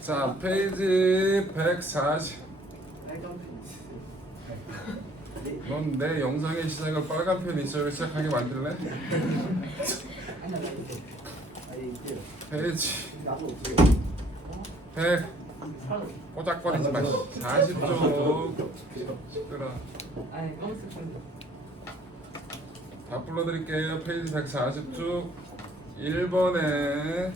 자, 페이지 140. 빨간 펜 있어요. 넌 내 영상의 시작을 빨간 펜 있어요 시작하게 만들래? 아니 이게 페이지 나도 어떻게 100 꼬작거리지 마. 40쪽 시끄러. 아니 검색 펜 다 불러드릴게요. 페이지 140쪽 1번에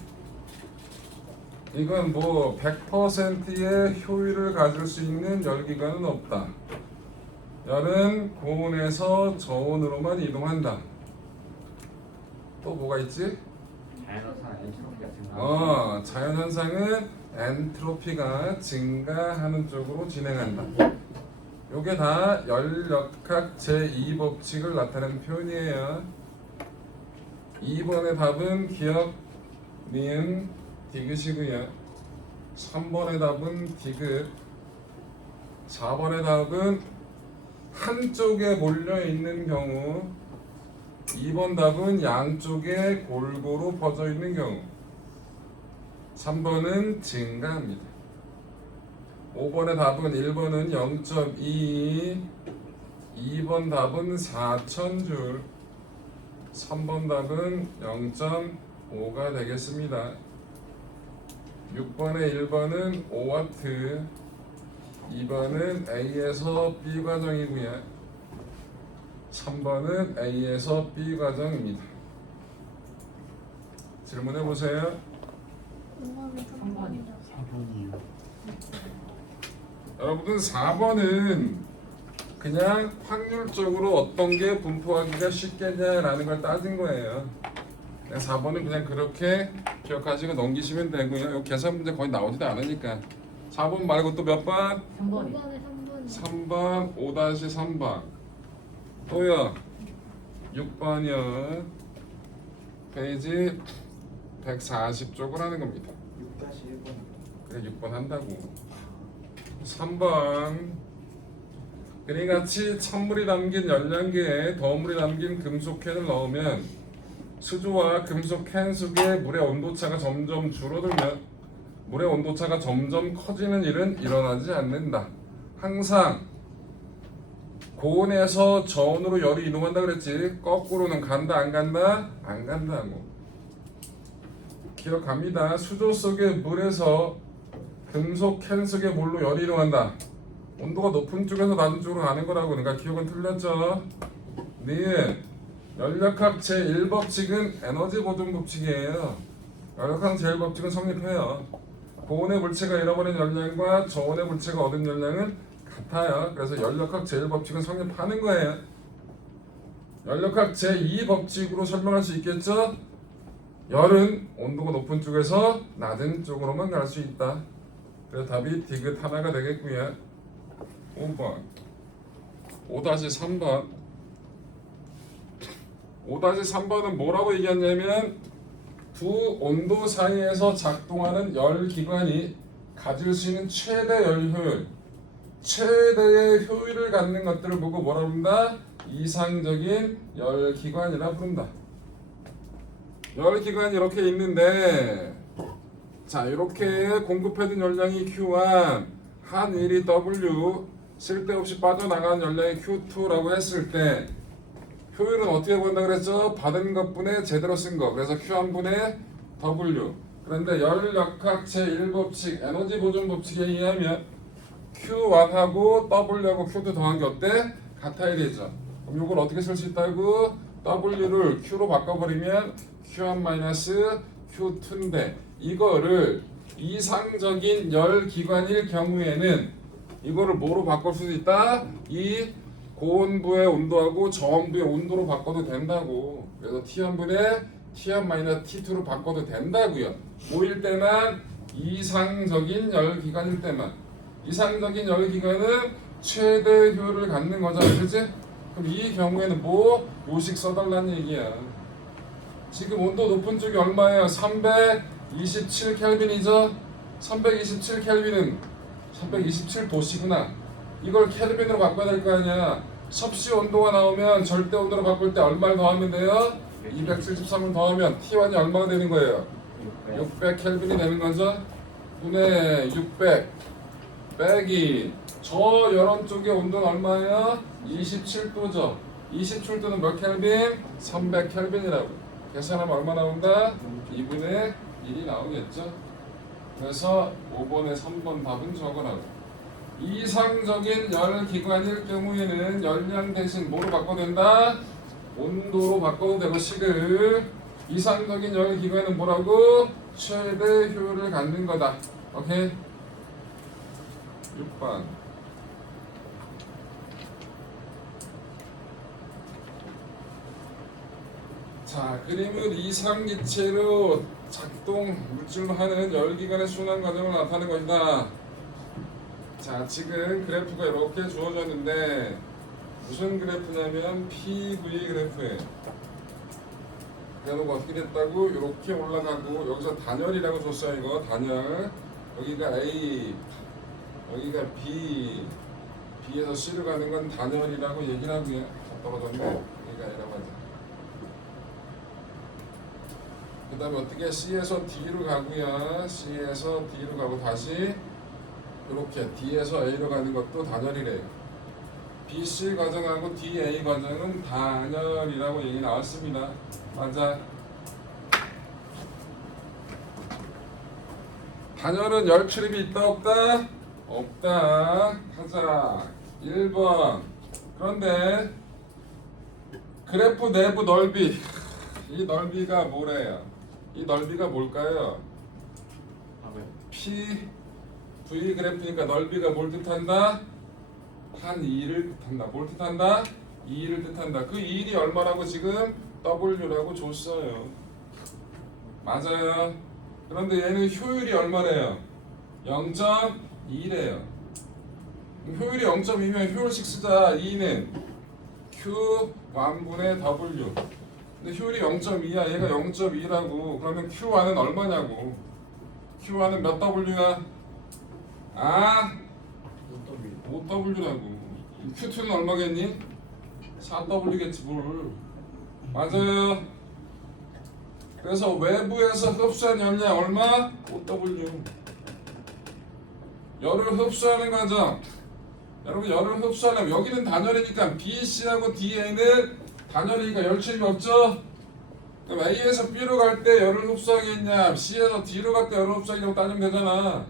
이건 뭐 100%의 효율을 가질 수 있는 열기관은 없다. 열은 고온에서 저온으로만 이동한다. 또 뭐가 있지? 자연현상 엔트로피가 증가. 자연현상은 엔트로피가 증가하는 쪽으로 진행한다. 요게 다 열역학 제2법칙을 나타내는 표현이에요. 2번의 답은 기억, 니은, 디귿이고요. 3번의 답은 디귿. 4번의 답은 한쪽에 몰려있는 경우. 2번 답은 양쪽에 골고루 퍼져있는 경우. 3번은 증가합니다. 5번의 답은 1번은 0.2, 2번 답은 4,000줄, 3번 답은 0.5가 되겠습니다. 6번의 1번은 5W, 2번은 A에서 B 과정이고요. 3번은 A에서 B 과정입니다. 질문해 보세요. 3번이요. 4번이요. 여러분은 4번은 그냥 확률적으로 어떤 게 분포하기가 쉽겠냐라는 걸 따진 거예요. 4번은 그냥 그렇게 기억하시고 넘기시면 되고요. 이 계산 문제 거의 나오지도 않으니까. 4번 말고 또 몇 번? 3번이요. 3번 5-3번 또요 6번이요. 페이지 140쪽을 하는 겁니다. 6-1번. 그래 6번 한다고. 3번 그리같이 찬물이 담긴 열량계에 더물이 담긴 금속캔을 넣으면 수조와 금속캔 속의 물의 온도차가 점점 줄어들면 물의 온도차가 점점 커지는 일은 일어나지 않는다. 항상 고온에서 저온으로 열이 이동한다 그랬지. 거꾸로는 간다 안 간다? 안 간다고. 기억합니다. 수조 속의 물에서 금속 캔 속의 물로 열이 이동한다. 온도가 높은 쪽에서 낮은 쪽으로 가는 거라고. 그러니까 기억은 틀렸죠. 네. 열역학 제1법칙은 에너지 보존 법칙이에요. 열역학 제1법칙은 성립해요. 고온의 물체가 잃어버린 열량과 저온의 물체가 얻은 열량은 같아요. 그래서 열역학 제1법칙은 성립하는 거예요. 열역학 제2법칙으로 설명할 수 있겠죠? 열은 온도가 높은 쪽에서 낮은 쪽으로만 갈 수 있다. 그래서 답이 디귿 하나가 되겠고요. 5번 5-3번 5-3번은 뭐라고 얘기했냐면 두 온도 사이에서 작동하는 열기관이 가질 수 있는 최대 열효율, 최대의 효율을 갖는 것들을 보고 뭐라 부른다? 이상적인 열기관이라 부른다. 열기관이 이렇게 있는데 자 이렇게 공급해둔 열량이 Q1, 한 일이 W, 쓸데없이 빠져나간 열량이 Q2라고 했을 때 효율은 어떻게 구한다 그랬죠? 받은 것분에 제대로 쓴 거. 그래서 Q1분의 W. 그런데 열역학 제1법칙 에너지 보존 법칙에 의하면 Q1하고 W하고 Q2 더한 게 어때? 같아야 되죠. 그럼 이걸 어떻게 쓸 수 있다고? W를 Q로 바꿔버리면 Q1-Q2인데 이거를 이상적인 열기관일 경우에는 이거를 뭐로 바꿀 수도 있다? 이 고온부의 온도하고 저온부의 온도로 바꿔도 된다고. 그래서 T1분의 T1-T2로 바꿔도 된다고요. 뭐일 때만? 이상적인 열기관일 때만. 이상적인 열기관은 최대 효율을 갖는 거잖아, 그치? 그럼 이 경우에는 뭐? 요식 써달라는 얘기야. 지금 온도 높은 쪽이 얼마예요? 327켈빈이죠? 327켈빈은 327도씨구나. 이걸 켈빈으로 바꿔야 될 거 아니야. 섭씨 온도가 나오면 절대 온도로 바꿀 때 얼마를 더하면 돼요? 273을 더하면 T1이 얼마가 되는 거예요? 600켈빈이 되는 거죠? 분의 600 빼기 저 열원 쪽의 온도는 얼마예요? 27도죠. 27도는 몇 켈빈? 300 켈빈이라고. 계산하면 얼마 나온다? 2분의 1이 나오겠죠. 그래서 5번에 3번 답은 저거라고. 이상적인 열 기관일 경우에는 열량 대신 뭐로 바꿔도 된다? 온도로 바꿔도 되고 식을. 이상적인 열 기관은 뭐라고? 최대 효율을 갖는 거다. 오케이? 6번. 자, 그림은 이상기체로 작동 물질로 하는 열기관의 순환 과정을 나타내는 것이다. 자, 지금 그래프가 이렇게 주어졌는데 무슨 그래프냐면 PV 그래프예요. 그래놓고 어떻게 됐다고? 이렇게 올라가고 여기서 단열이라고 줬어요. 이거 단열. 여기가 A, 여기가 B, B에서 C로 가는 건 단열이라고 얘기를 하고요. 다 떨어졌네. 여기가 A라고 하자. 그 다음에 어떻게 C에서 D로 가고요. C에서 D로 가고 다시 이렇게 D에서 A로 가는 것도 단열이래요. BC 과정하고 DA 과정은 단열이라고 얘기 나왔습니다. 맞아. 단열은 열 출입이 있다 없다? 없다. 하자. 1번. 그런데 그래프 내부 넓이 이 넓이가 뭐래요? 이 넓이가 뭘까요? P V 그래프니까 넓이가 뭘 뜻한다? 한 2를 뜻한다. 뭘 뜻한다? 2를 뜻한다. 그 2이 얼마라고 지금 W라고 줬어요. 맞아요. 그런데 얘는 효율이 얼마래요? 0.2래요. 효율이 0.2면 효율식 쓰자. 2는 Q 완분의 W. 근데 효율이 0.2야. 얘가 0.2라고. 그러면 Q1은 얼마냐고. Q1은 몇 W야? 아? 5W라고. Q2는 얼마겠니? 4W겠지 뭘. 맞아요. 그래서 외부에서 흡수한 열량 얼마? 5W. 열을 흡수하는 과정. 여러분 열을 흡수하려면 여기는 단열이니까 BC하고 DA는 단열이니까 열 출입이 없죠? 그럼 A에서 B로 갈 때 열을 흡수하겠냐? C에서 D로 갈 때 열을 흡수하겠냐고 따지면 되잖아.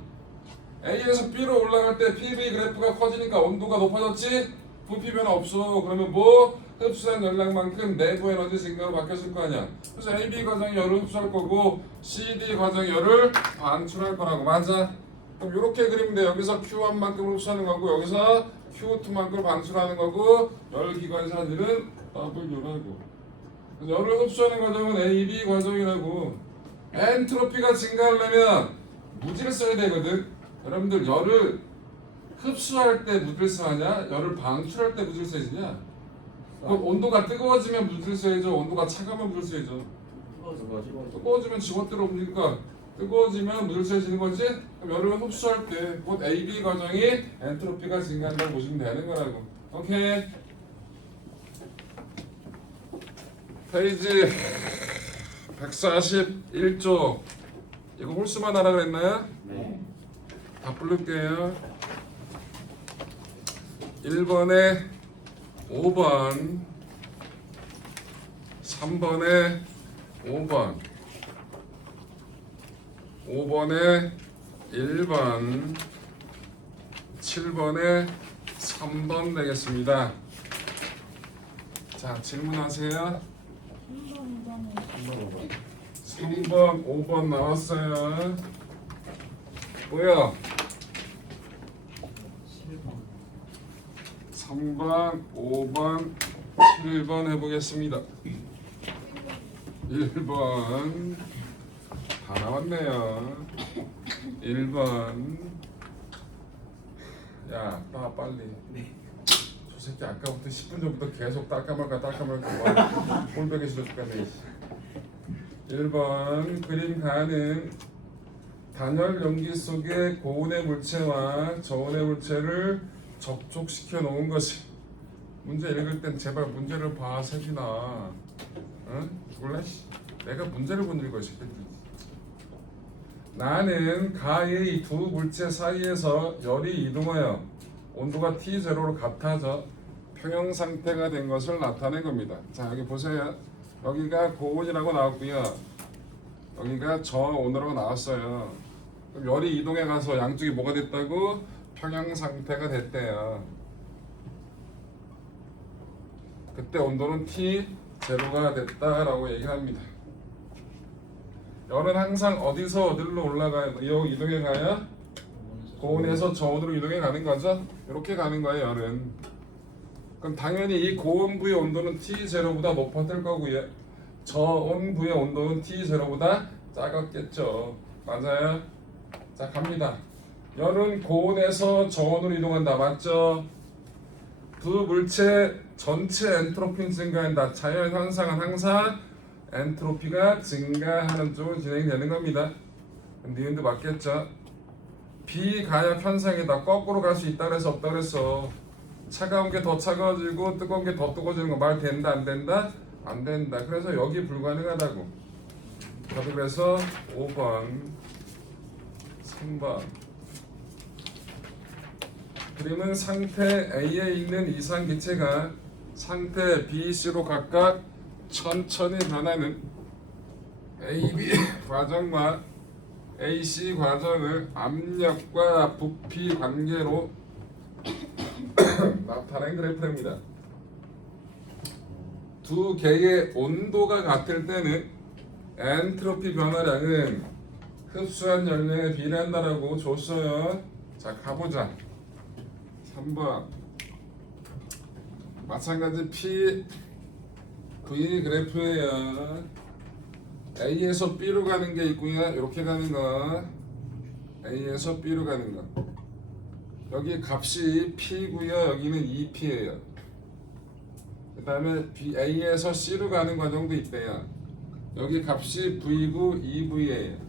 A에서 B로 올라갈 때 PV 그래프가 커지니까 온도가 높아졌지? 부피 변화 없어. 그러면 뭐? 흡수한 열량만큼 내부 에너지 증가로 바뀌었을 거 아니야. 그래서 AB 과정이 열을 흡수할 거고 CD 과정이 열을 반출할 거라고. 맞아? 그럼 이렇게 그리면 돼. 여기서 Q1만큼 흡수하는 거고 여기서 Q2만큼 반출하는 거고 열기관에서 한 일은 W라고. 그래서 열을 흡수하는 과정은 AB 과정이라고. 엔트로피가 증가하려면 무지를 써야 되거든. 여러분들 열을 흡수할 때 무지를 써야냐? 열을 방출할 때 무지를 써야냐? 그럼 온도가 뜨거워지면 무지를 써야죠. 온도가 차가우면 무지를 써야죠. 뜨거워지면 지멋대로 움직이니까 뜨거워지면 무지를 써야지는 거지? 그럼 열을 흡수할 때 곧 AB 과정이 엔트로피가 증가한다고 보시면 되는 거라고. 오케이. 페이지 141조. 이거 홀수만 하라 그랬나요? 네. 다 부를게요. 1번에 5번, 3번에 5번, 5번에 1번, 7번에 3번 되겠습니다. 자, 질문하세요. 3번, 5번 나왔어요. 뭐야? 3번, 5번, 7번 해보겠습니다. 1번 다 나왔네요. 1번 야, 나 빨리. 저 새끼 아까부터 10분 전부터 계속 딸까말까 막 꼴보기 싫어 죽겠네. 1번 그림 가는 단열 용기 속에 고온의 물체와 저온의 물체를 접촉시켜 놓은 것이. 문제 읽을 땐 제발 문제를 봐, 세진아. 응? 몰라? 내가 문제를 못 읽어, 이 새끼들. 나는 가의 두 물체 사이에서 열이 이동하여 온도가 T0로 같아져 평형 상태가 된 것을 나타낸 겁니다. 자, 여기 보세요. 여기가 고온이라고 나왔고요. 여기가 저온으로 나왔어요. 그럼 열이 이동해 가서 양쪽이 뭐가 됐다고? 평형 상태가 됐대요. 그때 온도는 T0가 됐다라고 얘기합니다. 열은 항상 어디서 어디로 올라가요? 이동해 가야 고온에서 저온으로 이동해 가는 거죠. 이렇게 가는 거예요, 열은. 그럼 당연히 이 고온부의 온도는 T0보다 높았을 거고요. 저온부의 온도는 T0보다 작았겠죠. 맞아요? 자, 갑니다. 열은 고온에서 저온으로 이동한다. 맞죠? 두 물체 전체 엔트로피는 증가한다. 자연 현상은 항상 엔트로피가 증가하는 쪽으로 진행되는 겁니다. 니은도 맞겠죠? 비가역 현상이다. 거꾸로 갈 수 있다 그래서 없다 그랬어. 차가운 게 더 차가워지고 뜨거운 게 더 뜨거워지는 거 말 된다 안 된다? 안 된다. 그래서 여기 불가능하다고. 저도 그래서 5번 3번 그림은 상태 A에 있는 이상기체가 상태 B, C로 각각 천천히 변하는 AB 과정과 AC 과정을 압력과 부피 관계로 나타낸 그래프입니다. 두 개의 온도가 같을 때는 엔트로피 변화량은 흡수한 열량에 비례한다라고 줬어요. 자, 가보자. 3번 마찬가지 P, V 그래프예요. A에서 B로 가는 게 있고요. 이렇게 가는 거. A에서 B로 가는 거. 여기 값이 P고요. 여기는 2P예요. 그 다음에 A에서 C로 가는 과정도 있대요. 여기 값이 V고 2V예요.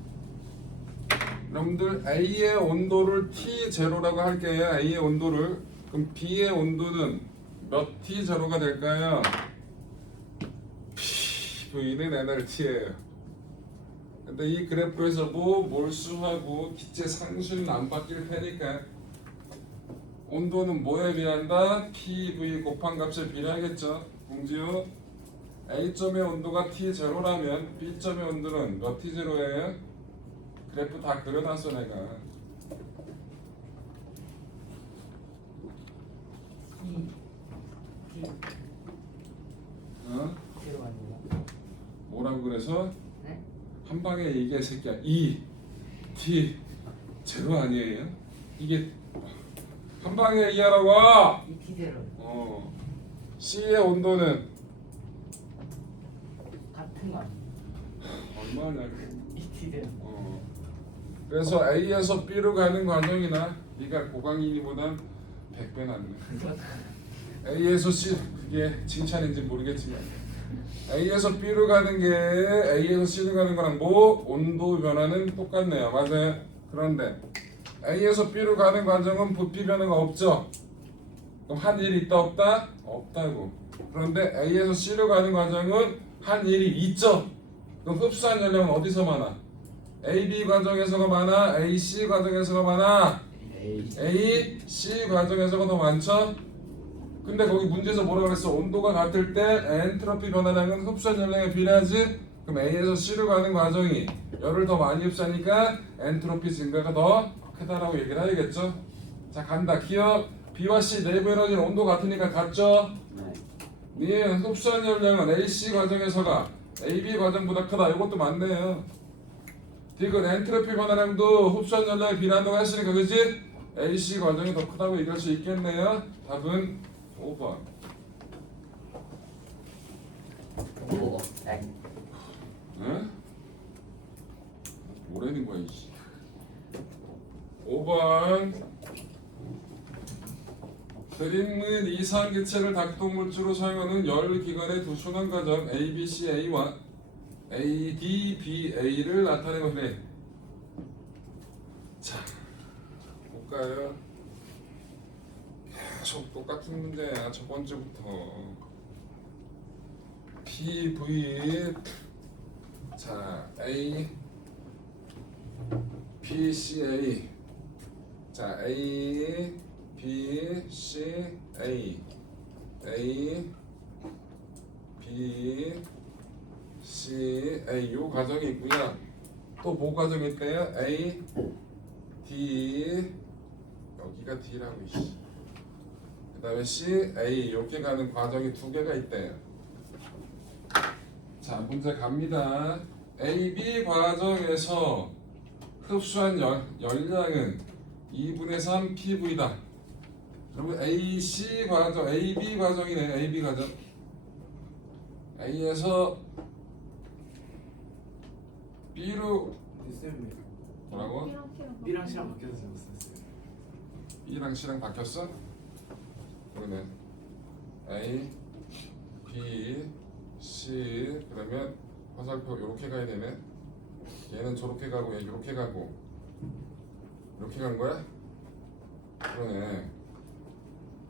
여러분들 A의 온도를 T0라고 할게요. A의 온도를. 그럼 B의 온도는 몇 T0가 될까요? V는 nRT예요. 근데 이 그래프에서 몰수하고 기체 상수는 안 바뀔 테니까 온도는 뭐에 비례한다? PV 곱한 값에 비례하겠죠. 공지요. A점의 온도가 T0라면 B점의 온도는 몇 T0예요? 그래프 다 그려놨어 내가. 어? T로 갑니다. 뭐라고 그래서? 네? 한 방에 얘기해 새끼야. 2 T 제로 아니에요? 이게 한 방에 얘기하라고. T0 C의 온도는 같은 거 아니에요? 얼마냐고. T0. 그래서 A에서 B로 가는 과정이나 네가 고강인이보단 100배 낫네. A에서 C, 그게 칭찬인지 모르겠지만 A에서 B로 가는 게 A에서 C로 가는 거랑 온도 변화는 똑같네요. 맞아요. 그런데 A에서 B로 가는 과정은 부피 변화가 없죠. 그럼 한 일이 있다 없다? 없다고. 그런데 A에서 C로 가는 과정은 한 일이 있죠. 그럼 흡수한 열량은 어디서 많아? AB 과정에서가 많아? AC 과정에서가 많아? AC 과정에서가 더 많죠? 근데 거기 문제에서 뭐라고 그랬어? 온도가 같을 때 엔트로피 변화량은 흡수한 열량에 비례하지? 그럼 A에서 C로 가는 과정이 열을 더 많이 흡수하니까 엔트로피 증가가 더 크다라고 얘기를 해야겠죠? 자, 간다. 기억 B와 C 내부 에너지는 온도 같으니까 같죠? 네. 흡수한 열량은 AC 과정에서가 AB 과정보다 크다. 이것도 맞네요. 디귿 엔트로피 변화량도 흡수한 열량에 비례한다고 했으니까 그지? AC 과정이 더 크다고 얘기할 수 있겠네요. 답은 5번. 응? 뭐라는 거야 이씨. 5번 그림은 이상기체를 닥동물질로 사용하는 열기관의 두 순환 과정 ABCA와 ADBA를 나타내고 그래. 자, 볼까요? 계속 똑같은 문제야. 첫 번째부터 PV 자 A B, C, A. 자, A, B, C, A. A, B, C, A. 요 과정이 있고요. 또 뭐 과정이 있대요? A, D. 여기가 D라고. 그 다음에 C, A. 이렇게 가는 과정이 두 개가 있대요. 자, 문제 갑니다. A, B 과정에서 흡수한 열량은 2분의 3 PV다. 여러분 A, C 과정, A, B 과정이네. A, B 과정. A에서 B로 쌤 뭐라고? B랑 C랑 바뀌어서 적었어요. B랑 C랑 바뀌었어? 그러네. A, B, C. 그러면 화살표 이렇게 가야 되네. 얘는 저렇게 가고 얘 이렇게 가고 이렇게 간 거야? 그러네.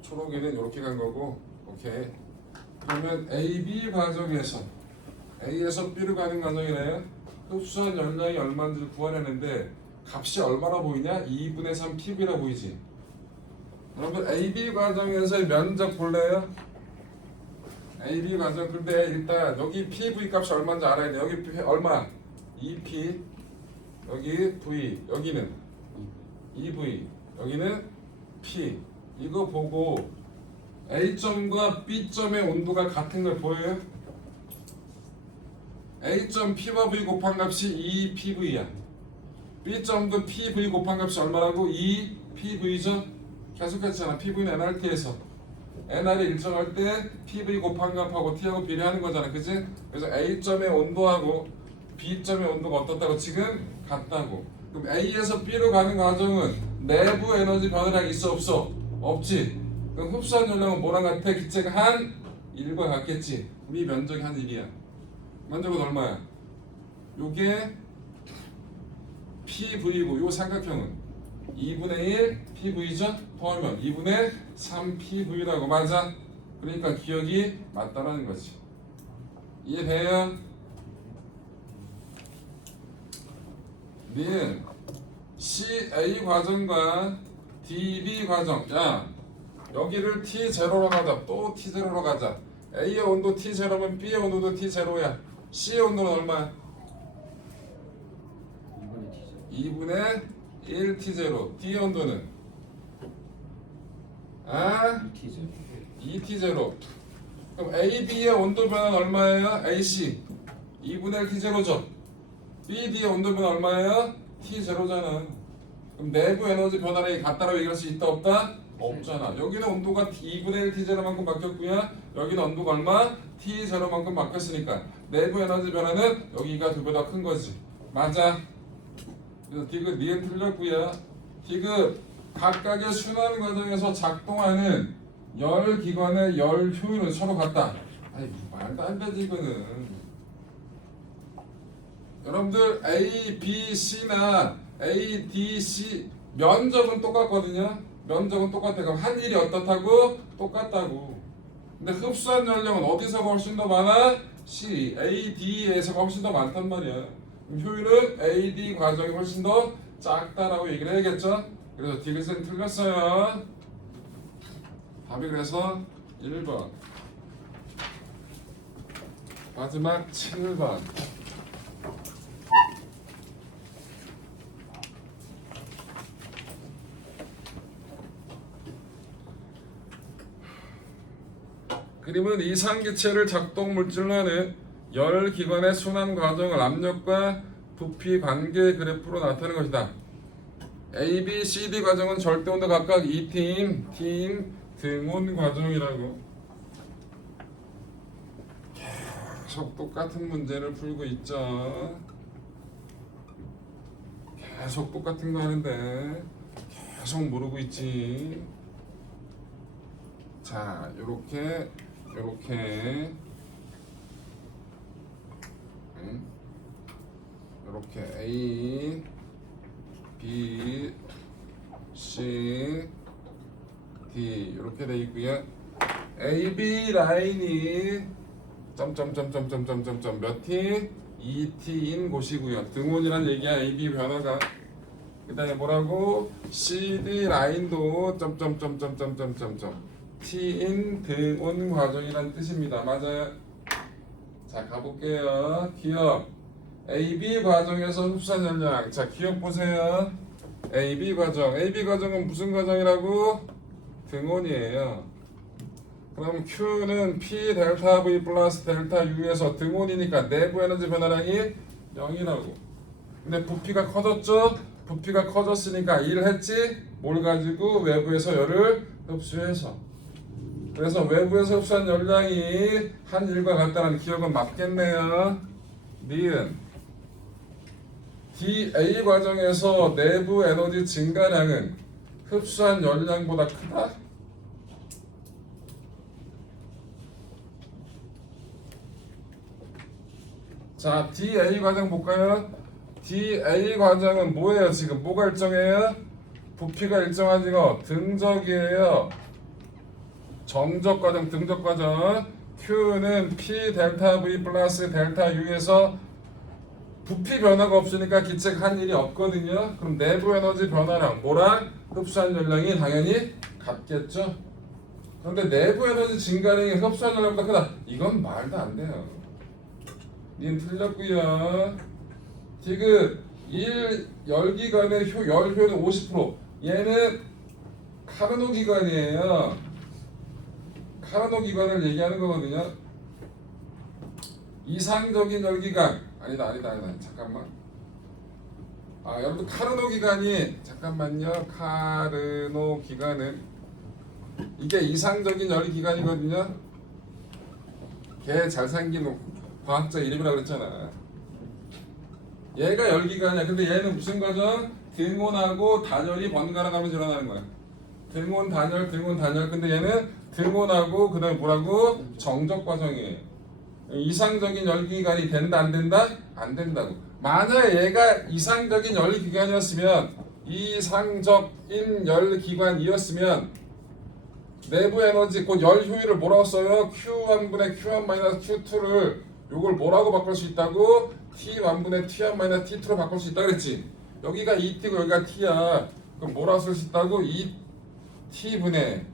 초록이는 이렇게 간 거고. 오케이. 그러면 A, B 과정에서 A에서 B로 가는 과정이네요. 흡수한 열량이 얼마인지 구하려는데 값이 얼마나 보이냐? 2분의 3 PV라 보이지. 여러분 A, B 과정에서의 면적 볼래요? A, B 과정. 근데 일단 여기 PV 값이 얼마인지 알아야 돼. 여기 P 얼마? 2P. 여기 V. 여기는 2V. 여기는 P. 이거 보고 A점과 B점의 온도가 같은 걸 보여요? A점 P와 V 곱한 값이 2PV야. B점도 PV 곱한 값이 얼마라고? 2PV죠? 계속 했잖아. PV는 NRT에서 NR이 일정할 때 PV 곱한 값하고 T하고 비례하는 거잖아. 그치? 그래서 A점의 온도하고 B점의 온도가 어떻다고? 지금 같다고. 그럼 A에서 B로 가는 과정은 내부 에너지 변화량이 있어 없어? 없지. 그럼 흡수한 열량은 뭐랑 같아? 기체가 한 1과 같겠지. 우리 면적이 한 1이야. 면적은 얼마야? 요게 PV고 요 삼각형은 2분의 1 PV죠? 더하면 2분의 3 PV라고. 맞아? 그러니까 기억이 맞다라는 거지. 이해돼요? 는 CA 과정과 DB 과정. 야, 여기를 T0로 가자. 또 T0로 가자. A의 온도 T0면 B의 온도도 T0야. C의 온도는 얼마야? 2분의 1 T0. D의 온도는? 아? 2T0. 그럼 A, B의 온도 변화는 얼마예요? AC 2분의 1 T0죠. B, D의 온도 변화 얼마예요? T0잖아. 그럼 내부 에너지 변화량이 같다라고 얘기할 수 있다 없다? 없잖아. 여기는 온도가 2분의 1 T0만큼 바뀌었고요. 여기는 온도가 얼마? T0만큼 바뀌었으니까 내부 에너지 변화는 여기가 2배다 큰 거지. 맞아. 그래서 디귿 니은 틀렸고요. 디귿 각각의 순환 과정에서 작동하는 열 기관의 열 효율은 서로 같다. 아니 말도 안 되지 이거는. 여러분들 A, B, C나 A, D, C 면적은 똑같거든요. 면적은 똑같아. 그럼 한 일이 어떻다고? 똑같다고. 근데 흡수한 열량은 어디서가 훨씬 더 많아? C, A, D에서가 훨씬 더 많단 말이야. 그럼 효율은 A, D 과정이 훨씬 더 작다라고 얘기를 해야겠죠? 그래서 디귿은 틀렸어요. 답이 그래서 1번. 마지막 7번. 그림은 이상기체를 작동 물질로 하는 열 기관의 순환 과정을 압력과 부피 관계 그래프로 나타내는 것이다. A, B, C, D 과정은 절대 온도 각각 2팀, 팀 등온 과정이라고. 계속 똑같은 문제를 풀고 있죠. 계속 똑같은 거 하는데 계속 모르고 있지. 자, 요렇게 요렇게 A, B, C, D 이렇게 돼 있고요. AB 라인이 점점점점점점점 몇 T? 2T인 곳이고요. 등온이란 얘기야. AB 변화가 그다음에 뭐라고? CD 라인도 T인 등온 과정이란 뜻입니다. 맞아요. 자 가볼게요. 기억 AB 과정에서 흡수한 열량. 자 기억 보세요. AB 과정은 무슨 과정이라고? 등온이에요. 그럼 Q는 P 델타 V 플러스 델타 U에서 등온이니까 내부 에너지 변화량이 0이라고. 근데 부피가 커졌죠? 부피가 커졌으니까 일을 했지? 뭘 가지고? 외부에서 열을 흡수해서. 그래서 외부에서 흡수한 열량이 한 일과 같다는 기억은 맞겠네요. 니은 DA 과정에서 내부 에너지 증가량은 흡수한 열량보다 크다? 자, DA 과정 볼까요? DA 과정은 뭐예요? 지금 뭐가 일정해요? 부피가 일정한 이거 등적이에요. 정적 과정, 등적 과정. Q는 P 델타 V 플러스 델타 U에서 부피 변화가 없으니까 기체가 한 일이 없거든요. 그럼 내부 에너지 변화량, 뭐랑 흡수한 열량이 당연히 같겠죠. 그런데 내부 에너지 증가량이 흡수한 열량보다 크다. 이건 말도 안 돼요. 님 틀렸고요. 지금 열기관의 열효율은 50%. 얘는 카르노 기관이에요. 카르노 기관을 얘기하는 거거든요. 이상적인 열기관 아니다. 잠깐만. 여러분 카르노 기관이 잠깐만요. 카르노 기관은 이게 이상적인 열기관이거든요. 걔 잘생긴 과학자 이름이라고 그랬잖아. 얘가 열기관이야. 근데 얘는 무슨 과정? 등온하고 단열이 번갈아 가면서 일어나는 거야. 등온 단열. 근데 얘는 등온하고 그다음에 뭐라고? 정적 과정이에요. 이상적인 열기관이 된다 안 된다? 안 된다고. 만약에 얘가 이상적인 열기관이었으면 이상적인 열기관이었으면 내부 에너지 곧 열 효율을 뭐라고 써요? Q1분의 Q1 Q2를 요걸 뭐라고 바꿀 수 있다고? T1분의 T1 T2로 바꿀 수 있다 그랬지. 여기가 2T고 여기가 T야. 그럼 뭐라고 쓸 수 있다고? 2T분의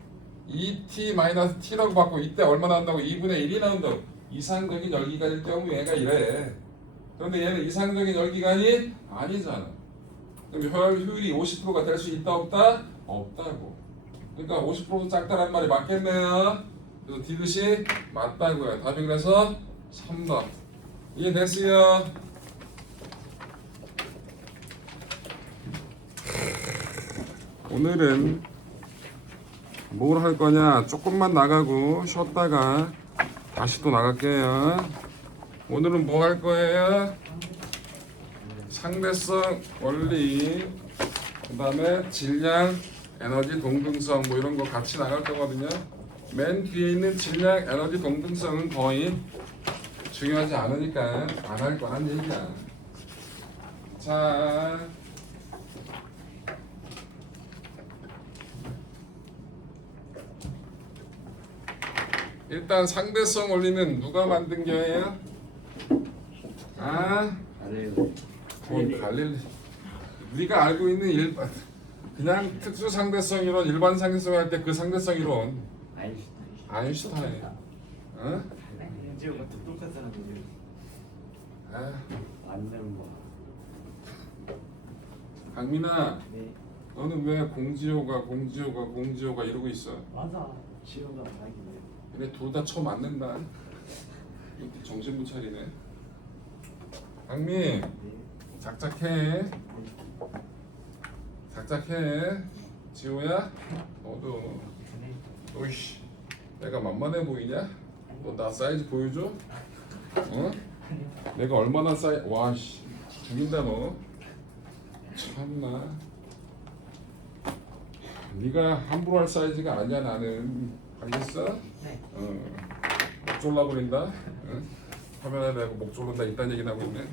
2T T라고 바꾸고 이때 얼마 나온다고? 2분의 1이 나온다고. 이상적인 열기관일 경우 얘가 이래. 그런데 얘는 이상적인 열기관이 아니잖아. 그럼 효율이 50%가 될 수 있다 없다? 없다고. 그러니까 50%도 작다란 말이 맞겠네요. 그래서 디귿이 맞다고요. 답이 그래서 3번. 이해됐어요? 오늘은 뭘 할 거냐? 조금만 나가고 쉬었다가 다시 또 나갈게요. 오늘은 뭐 할 거예요? 상대성 원리, 그 다음에 질량, 에너지 동등성 뭐 이런 거 같이 나갈 거거든요. 맨 뒤에 있는 질량, 에너지 동등성은 거의 중요하지 않으니까 안 할 거란 얘기야. 자, 일단 상대성 원리는 누가 만든 거예요? 갈릴리. 네가 알고 있는 일반 그냥 특수 상대성 이론, 일반 상대성 할 때 그 상대성 이론 아인슈타인. 어? 지금 똑똑한 사람들이. 맞는 거. 강민아, 네. 너는 왜 공지호가 이러고 있어? 맞아. 지호가 말하길래. 얘네 둘 다 처음 맞는다. 정신 못 차리네. 강민, 네. 작작해. 지호야, 너도. 오이씨, 내가 만만해 보이냐? 너 나 사이즈 보여줘? 어? 내가 얼마나 와씨 죽인다 너. 참나. 네가 함부로 할 사이즈가 아니야 나는. 알겠어? 네. 목 졸라버린다. 응? 화면에 대고 목 졸른다 이딴 얘기 나고 있네.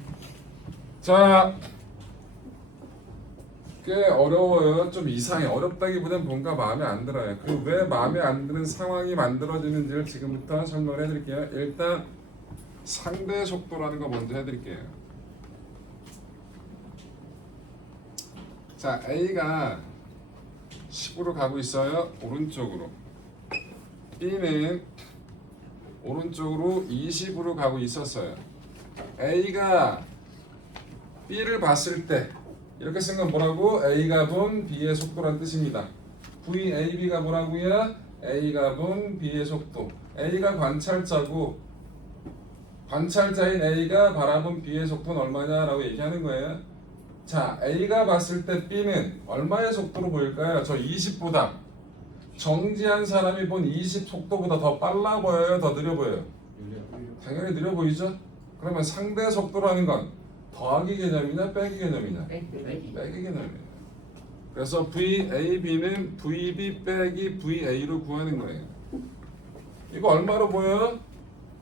자, 꽤 어려워요. 좀 이상해. 어렵다기보다는 뭔가 마음에 안 들어요. 그 왜 마음에 안 드는 상황이 만들어지는지를 지금부터 설명을 해드릴게요. 일단 상대 속도라는 거 먼저 해드릴게요. 자, A가 10으로 가고 있어요. 오른쪽으로. B는 오른쪽으로 20으로 가고 있었어요. A가 B를 봤을 때 이렇게 쓴 건 뭐라고? A가 본 B의 속도란 뜻입니다. VAB가 뭐라고요? A가 본 B의 속도. A가 관찰자고 관찰자인 A가 바라본 B의 속도는 얼마냐라고 얘기하는 거예요. 자, A가 봤을 때 B는 얼마의 속도로 보일까요? 저 20보다 정지한 사람이 본 20 속도보다 더 빨라 보여요? 더 느려 보여요? 당연히 느려 보이죠? 그러면 상대 속도라는 건 더하기 개념이냐 빼기 개념이냐? 빼기. 빼기 개념이에요. 그래서 VAB는 VB 빼기 VA로 구하는 거예요. 이거 얼마로 보여요?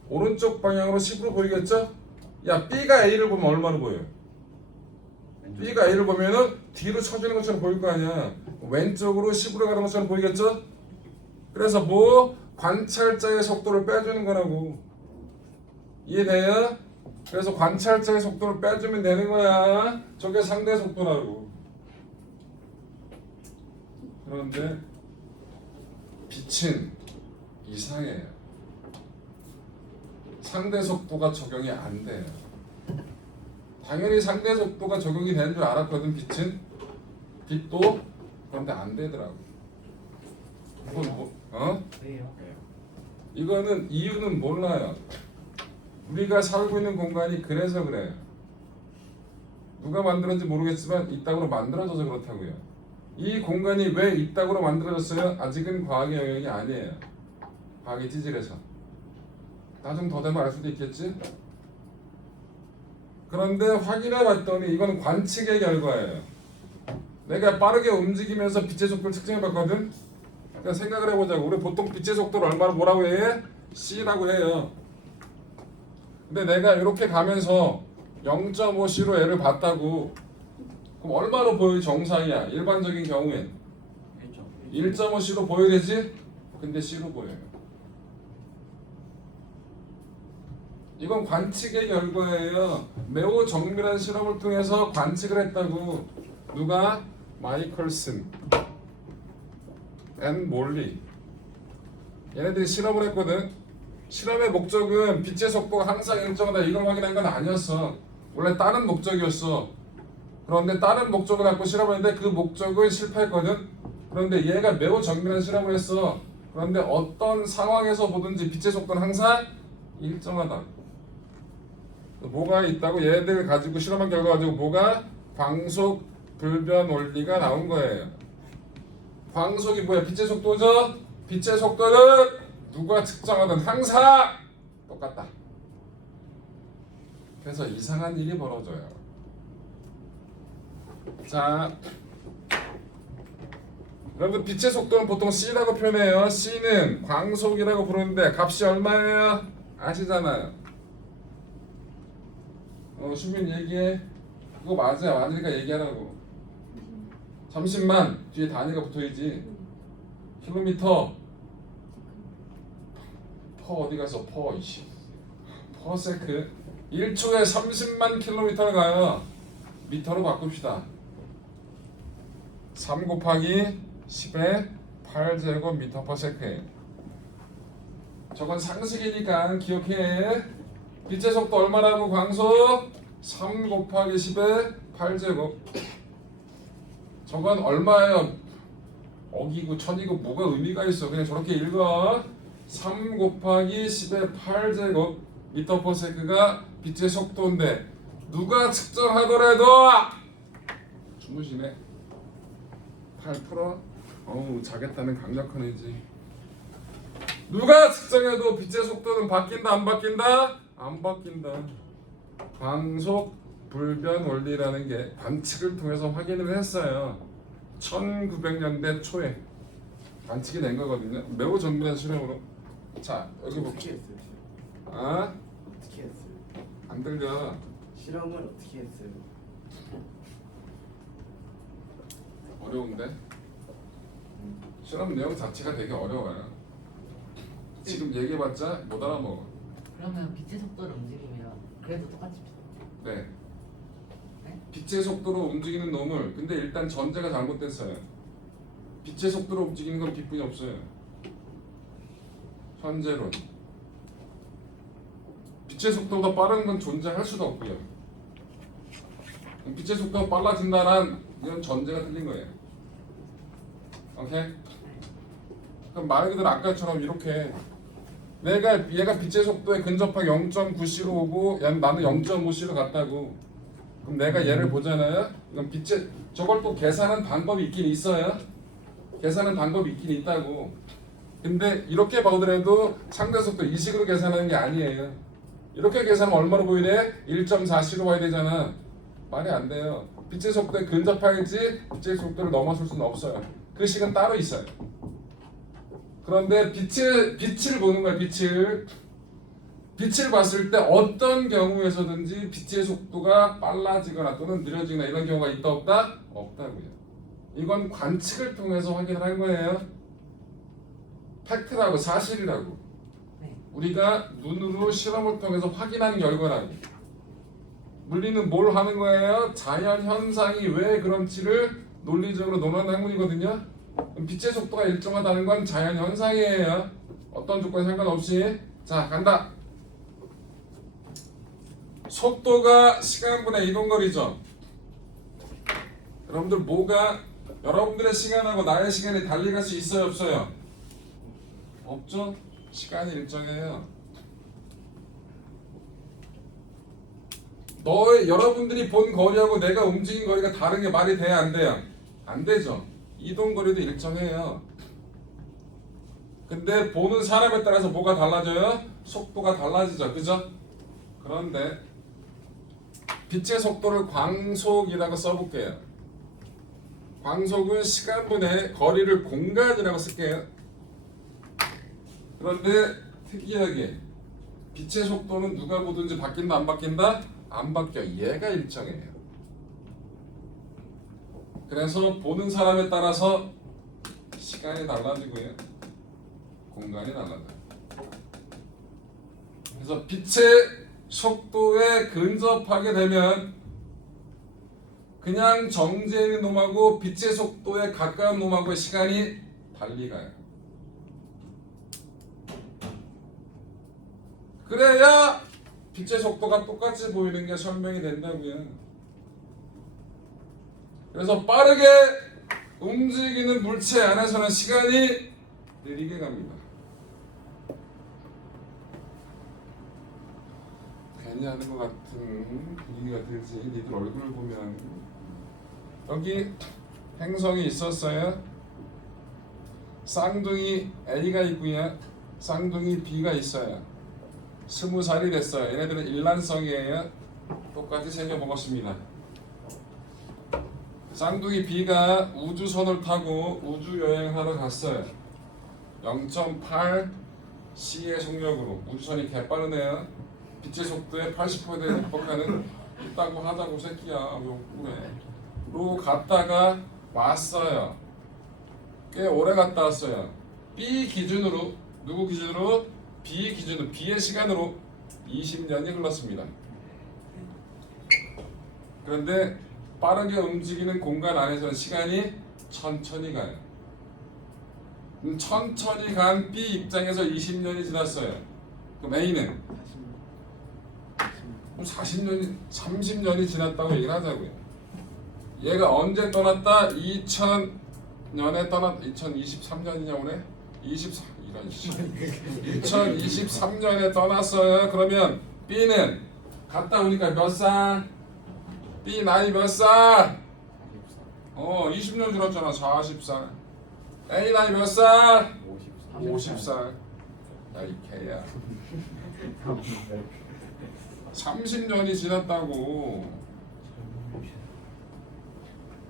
오른쪽 방향으로 10으로 보이겠죠? 야, B가 A를 보면 얼마로 보여요? B가 A를 보면은 뒤로 쳐주는 것처럼 보일 거 아니야. 왼쪽으로 10으로 가는 것처럼 보이겠죠? 그래서 뭐 관찰자의 속도를 빼주는 거라고. 이해돼요? 그래서 관찰자의 속도를 빼주면 되는 거야. 저게 상대 속도라고. 그런데 빛은 이상해요. 상대 속도가 적용이 안 돼요. 당연히 상대 속도가 적용이 되는 줄 알았거든. 빛도 그런데 안 되더라고. 이건 뭐? 왜요? 이거는 이유는 몰라요. 우리가 살고 있는 공간이 그래서 그래요. 누가 만들었는지 모르겠지만 이따구로 만들어져서 그렇다고요. 이 공간이 왜 이따구로 만들어졌어요? 아직은 과학의 영역이 아니에요. 과학이 찌질해서. 나중 더 되면 알 수도 있겠지? 그런데 확인해 봤더니 이건 관측의 결과예요. 내가 빠르게 움직이면서 빛의 속도를 측정해 봤거든? 그러니까 생각을 해보자고. 우리 보통 빛의 속도를 얼마로 뭐라고 해? C라고 해요. 근데 내가 이렇게 가면서 0.5C로 얘를 봤다고. 그럼 얼마로 보여? 정상이야. 일반적인 경우엔 1.5C로 보여야 되지? 근데 C로 보여요. 이건 관측의 결과예요. 매우 정밀한 실험을 통해서 관측을 했다고. 누가? 마이클슨 앤 몰리. 얘네들이 실험을 했거든. 실험의 목적은 빛의 속도가 항상 일정하다 이걸 확인한 건 아니었어. 원래 다른 목적이었어. 그런데 다른 목적을 갖고 실험을 했는데 그 목적은 실패했거든. 그런데 얘가 매우 정밀한 실험을 했어. 그런데 어떤 상황에서 보든지 빛의 속도는 항상 일정하다. 뭐가 있다고? 얘네들 가지고 실험한 결과 가지고 뭐가? 광속 불변 원리가 나온 거예요. 광속이 뭐야? 빛의 속도죠? 빛의 속도는 누가 측정하든 항상 똑같다. 그래서 이상한 일이 벌어져요. 자, 여러분 빛의 속도는 보통 C라고 표현해요. C는 광속이라고 부르는데 값이 얼마예요? 아시잖아요. 수빈 얘기해. 그거 맞아. 맞으니까 얘기하라고. 잠시만. 뒤에 단위가 붙어있지. 킬로미터. 퍼 어디 가서 퍼 이씨. 퍼세크. 1초에 30만 킬로미터를 가요. 미터로 바꿉시다. 3 곱하기 10의 8제곱미터 퍼 세크. 저건 상식이니까 기억해. 빛의 속도 얼마라고? 광속 3 곱하기 10의 8제곱. 저건 얼마예요? 억이고 천이고 뭐가 의미가 있어. 그냥 저렇게 읽어. 3 곱하기 10의 8제곱 미터 퍼 세크가 빛의 속도인데 누가 측정하더라도 주무시네. 8%? 어우 자겠다는 강력한 의지. 누가 측정해도 빛의 속도는 바뀐다 안 바뀐다? 안 바뀐다. 광속 불변 원리라는 게 관측을 통해서 확인을 했어요. 1900년대 초에 관측이 된 거거든요. 매우 정밀한 실험으로. 자 여기 어떻게 볼게요. 했어요? 아? 어떻게 했어요? 안 들려. 실험을 어떻게 했어요? 어려운데? 실험 내용 자체가 되게 어려워요. 지금 얘기해봤자 못 알아먹어. 그러면 빛의 속도를 움직이면 그래도 똑같이 네. 네? 빛의 속도로 움직이는 놈을 근데 일단 전제가 잘못됐어요. 빛의 속도로 움직이는 건 빛분이 없어요. 현재론 빛의 속도보다 빠른 건 존재할 수도 없고요. 빛의 속도가 빨라진다는 이런 전제가 틀린 거예요. 오케이? 그럼 말 그대로 아까처럼 이렇게 얘가 빛의 속도에 근접하게 0.9c로 오고 나는 0.5c로 갔다고. 그럼 내가 얘를 보잖아요. 그럼 빛의 저걸 또 계산하는 방법이 있긴 있어요. 계산하는 방법이 있긴 있다고. 근데 이렇게 보더라도 상대 속도 이 식으로 계산하는 게 아니에요. 이렇게 계산하면 얼마로 보이래? 1.4c로 와야 되잖아. 말이 안 돼요. 빛의 속도에 근접하겠지 빛의 속도를 넘어설 수는 없어요. 그 식은 따로 있어요. 그런데 빛을 보는 거야. 빛을 봤을 때 어떤 경우에서든지 빛의 속도가 빨라지거나 또는 느려지거나 이런 경우가 있다 없다? 없다고요. 이건 관측을 통해서 확인을 한 거예요. 팩트라고 사실이라고. 우리가 눈으로 실험을 통해서 확인한 결과라고. 물리는 뭘 하는 거예요? 자연 현상이 왜 그런지를 논리적으로 논하는 학문이거든요. 빛의 속도가 일정하다는 건 자연 현상이에요. 어떤 조건에 상관없이. 자, 간다. 속도가 시간분의 이동거리죠. 여러분들 여러분들의 시간하고 나의 시간이 달리 갈 수 있어요, 없어요? 없죠? 시간이 일정해요. 여러분들이 본 거리하고 내가 움직인 거리가 다른 게 말이 돼야 안 돼요? 안 되죠. 이동 거리도 일정해요. 근데 보는 사람에 따라서 뭐가 달라져요? 속도가 달라지죠. 그죠? 그런데 빛의 속도를 광속이라고 써볼게요. 광속은 시간분의 거리를 공간이라고 쓸게요. 그런데 특이하게 빛의 속도는 누가 보든지 바뀐다 안 바뀐다? 안 바뀌어. 얘가 일정해요. 그래서 보는 사람에 따라서 시간이 달라지고요. 공간이 달라져요. 그래서 빛의 속도에 근접하게 되면 그냥 정지해 있는 놈하고 빛의 속도에 가까운 놈하고의 시간이 달리 가요. 그래야 빛의 속도가 똑같이 보이는 게 설명이 된다고요. 그래서 빠르게 움직이는 물체 안에서는 시간이 느리게 갑니다. 괜히 하는 것 같은 분위기가 들지. 니들 얼굴을 보면 여기 행성이 있었어요. 쌍둥이 A가 있고요. 쌍둥이 B가 있어요. 20살이 됐어요. 얘네들은 일란성이에요. 똑같이 생겨먹었습니다. 쌍둥이 B가 우주선을 타고 우주여행하러 갔어요. 0.8 C의 속력으로. 우주선이 개빠르네요. 빛의 속도에 80%에 육박하는 있다고 하자고 새끼야. 왜 그래? 로 갔다가 왔어요. 꽤 오래 갔다 왔어요. B 기준으로 누구 기준으로? B 기준으로 B의 시간으로 20년이 흘렀습니다. 그런데 빠르게 움직이는 공간 안에서는 시간이 천천히 가요. 천천히 간 B 입장에서 20년이 지났어요. 그럼 A는 30년이 지났다고 얘기를 하자고요. 얘가 언제 떠났다? 2000년에 2023년이냐 오네? 2023년에 떠났어요. 그러면 B는 갔다 오니까 몇 살? B 나이 몇 살? 20년 지났잖아. 40살. A 나이 몇 살? 50살. 야, 이 개야. 30년이 지났다고.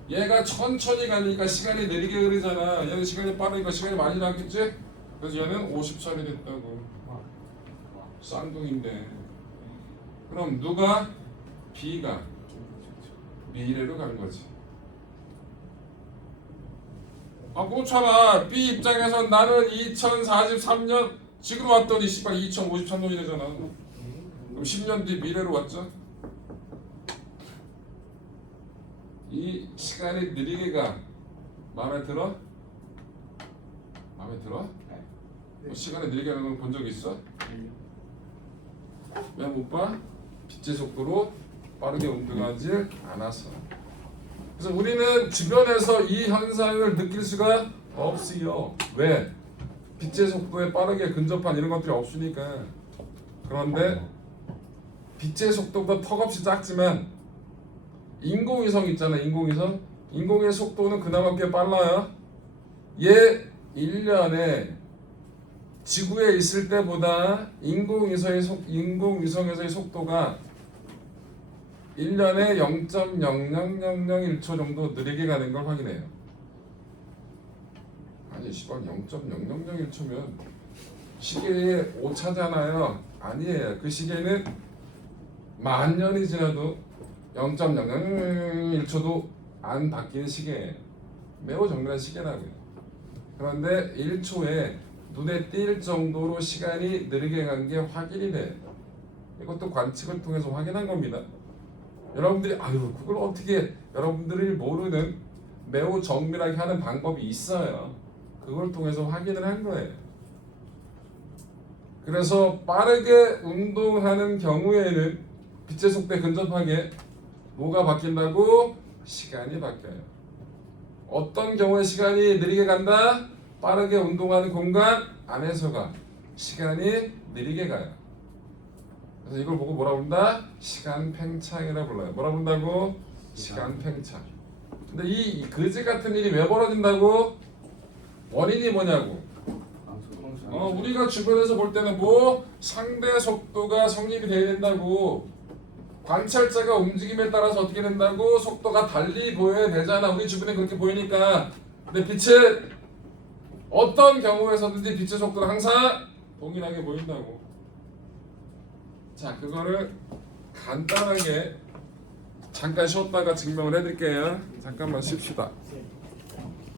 얘가 천천히 가니까 시간이 느리게 흐르잖아. 얘는 시간이 빠르니까 시간이 많이 지났겠지? 그래서 얘는 50살이 됐다고. 쌍둥이인데. 그럼 누가? B가 미래로 간 거지. 그렇잖아. B 입장에서 나는 2043년 지금 왔더니 씨발 2053년이 되잖아. 10년 뒤 미래로 왔죠? 이 시간이 느리게가 마음에 들어? 마음에 들어? 네. 뭐 시간이 느리게 가는 걸 본 적 있어? 아니요. 왜 못 봐? 빛의 속도로 빠르게 운동하지 않아서. 그래서 우리는 주변에서 이 현상을 느낄 수가 없어요. 왜? 빛의 속도에 빠르게 근접한 이런 것들이 없으니까. 그런데 빛의 속도보다 턱없이 작지만 인공위성 있잖아. 인공위성. 인공의 속도는 그나마 꽤 빨라요. 얘 1년에 지구에 있을 때보다 인공위성에서의 속도가 1년에 0.00001초 정도 느리게 가는 걸 확인해요. 아니 시방 0.0001초면 시계의 오차잖아요. 아니에요. 그 시계는 만 년이 지나도 0.001초도 안 바뀌는 시계예요. 매우 정밀한 시계라고요. 그런데 1초에 눈에 띌 정도로 시간이 느리게 간 게 확인이 돼요. 이것도 관측을 통해서 확인한 겁니다. 여러분들이 아유 그걸 어떻게 여러분들이 모르는 매우 정밀하게 하는 방법이 있어요. 그걸 통해서 확인을 한 거예요. 그래서 빠르게 운동하는 경우에는 빛의 속도에 근접하게 뭐가 바뀐다고? 시간이 바뀌어요. 어떤 경우에 시간이 느리게 간다? 빠르게 운동하는 공간 안에서가 시간이 느리게 가요. 그래서 이걸 보고 뭐라 부른다? 시간 팽창이라 불러요. 뭐라 부른다고? 시간 팽창. 근데 이 거지 같은 일이 왜 벌어진다고? 원인이 뭐냐고? 우리가 주변에서 볼 때는 뭐 상대 속도가 성립이 돼야 된다고. 관찰자가 움직임에 따라서 어떻게 된다고? 속도가 달리 보여야 되잖아. 우리 주변에 그렇게 보이니까. 근데 빛의 어떤 경우에서든지 빛의 속도는 항상 동일하게 보인다고. 자, 그거를 간단하게 잠깐 쉬었다가 증명을 해드릴게요. 잠깐만 쉽시다.